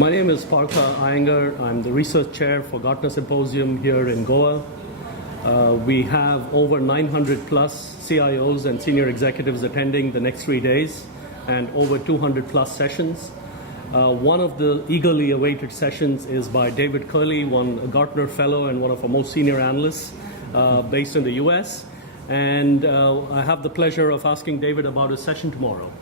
My name is Partha Iyengar. I'm the research chair for Gartner Symposium here in Goa. We have over 900 plus CIOs and senior executives attending the next 3 days and over 200 plus sessions. One of the eagerly awaited sessions is by David Cearley, a Gartner fellow and one of our most senior analysts based in the US. And I have the pleasure of asking David about his session tomorrow.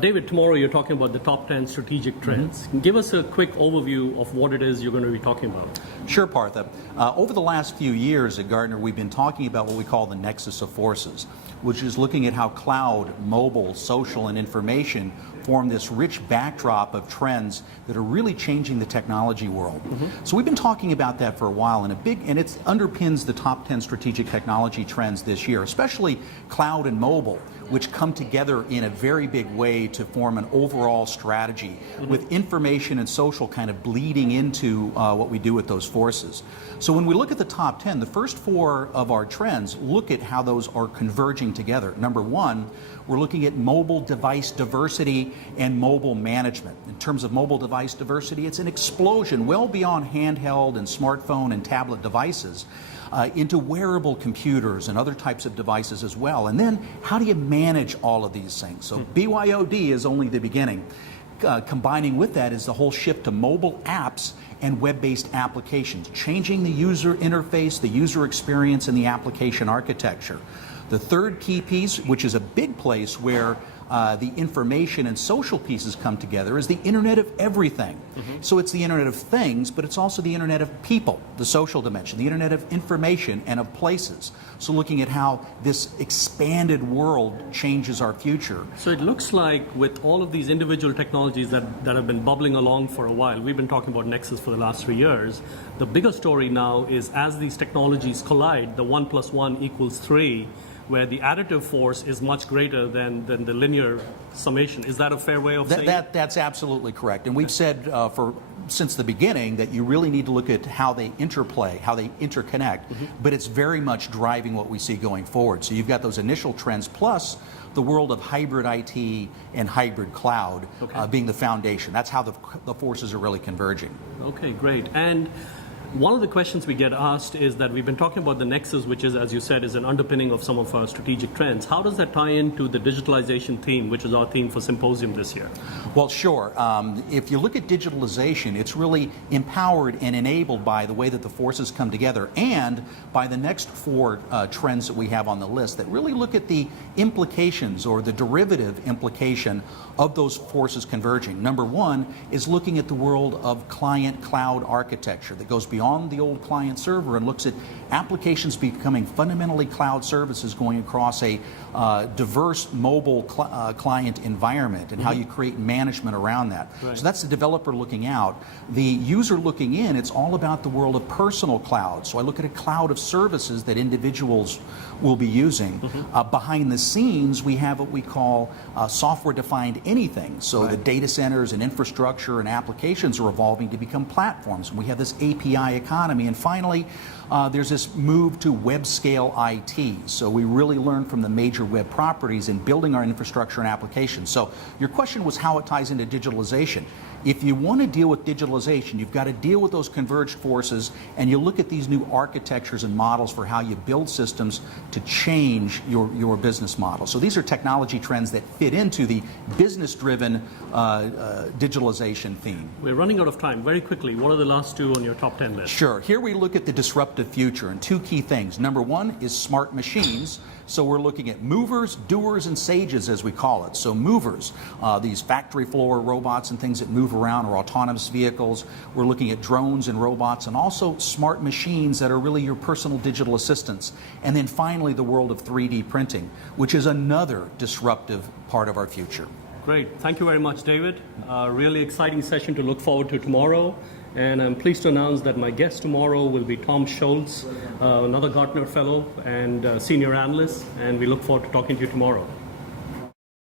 David, tomorrow you're talking about the top 10 strategic trends. Mm-hmm. Give us a quick overview of what it is you're going to be talking about. Sure, Partha. Over the last few years at Gartner, we've been talking about what we call the nexus of forces, which is looking at how cloud, mobile, social, and information form this rich backdrop of trends that are really changing the technology world. Mm-hmm. So we've been talking about that for a while, and it underpins the top 10 strategic technology trends this year, especially cloud and mobile, which come together in a very big way to form an overall strategy, mm-hmm. with information and social kind of bleeding into what we do with those forces. So when we look at the top 10, the first 4 of our trends look at how those are converging together. Number 1, we're looking at mobile device diversity and mobile management. In terms of mobile device diversity, it's an explosion well beyond handheld and smartphone and tablet devices into wearable computers and other types of devices as well. And then how do you manage all of these things? So BYOD is only the beginning. Combining with that is the whole shift to mobile apps and web-based applications, changing the user interface, the user experience, and the application architecture. The third key piece, which is a big place where the information and social pieces come together, is the Internet of Everything. Mm-hmm. So it's the Internet of Things, but it's also the Internet of People, the social dimension, the Internet of Information and of Places. So looking at how this expanded world changes our future. So it looks like with all of these individual technologies that have been bubbling along for a while, we've been talking about Nexus for the last 3 years, the bigger story now is as these technologies collide, the 1 + 1 = 3, where the additive force is much greater than the linear summation. Is that a fair way of saying it? That's absolutely correct. And we've said since the beginning that you really need to look at how they interplay, how they interconnect, mm-hmm. but it's very much driving what we see going forward. So you've got those initial trends plus the world of hybrid IT and hybrid cloud, okay. Being the foundation. That's how the forces are really converging. Okay, great. And one of the questions we get asked is that we've been talking about the nexus, which is, as you said, is an underpinning of some of our strategic trends. How does that tie into the digitalization theme, which is our theme for Symposium this year? Well, sure. If you look at digitalization, it's really empowered and enabled by the way that the forces come together and by the next 4 trends that we have on the list that really look at the implications or the derivative implication of those forces converging. Number 1 is looking at the world of client-cloud architecture that goes beyond the old client server and looks at applications becoming fundamentally cloud services going across a diverse mobile client environment and mm-hmm. how you create management around that. Right. So that's the developer looking out. The user looking in, it's all about the world of personal cloud. So I look at a cloud of services that individuals will be using. Mm-hmm. Behind the scenes, we have what we call software-defined anything. So right. the data centers and infrastructure and applications are evolving to become platforms. And we have this API economy. And finally, there's this move to web-scale IT. So we really learn from the major web properties in building our infrastructure and applications. So your question was how it ties into digitalization. If you want to deal with digitalization, you've got to deal with those converged forces, and you look at these new architectures and models for how you build systems to change your business model. So these are technology trends that fit into the business-driven digitalization theme. We're running out of time. Very quickly, what are the last 2 on your top 10 list? Sure. Here we look at the disruptive future and 2 key things. Number 1 is smart machines. So we're looking at movers, doers, and sages, as we call it. So movers, these factory floor robots and things that move around, or autonomous vehicles. We're looking at drones and robots, and also smart machines that are really your personal digital assistants. And then finally, the world of 3D printing, which is another disruptive part of our future. Great. Thank you very much, David. Really exciting session to look forward to tomorrow. And I'm pleased to announce that my guest tomorrow will be Tom Schultz, another Gartner fellow and senior analyst, and we look forward to talking to you tomorrow.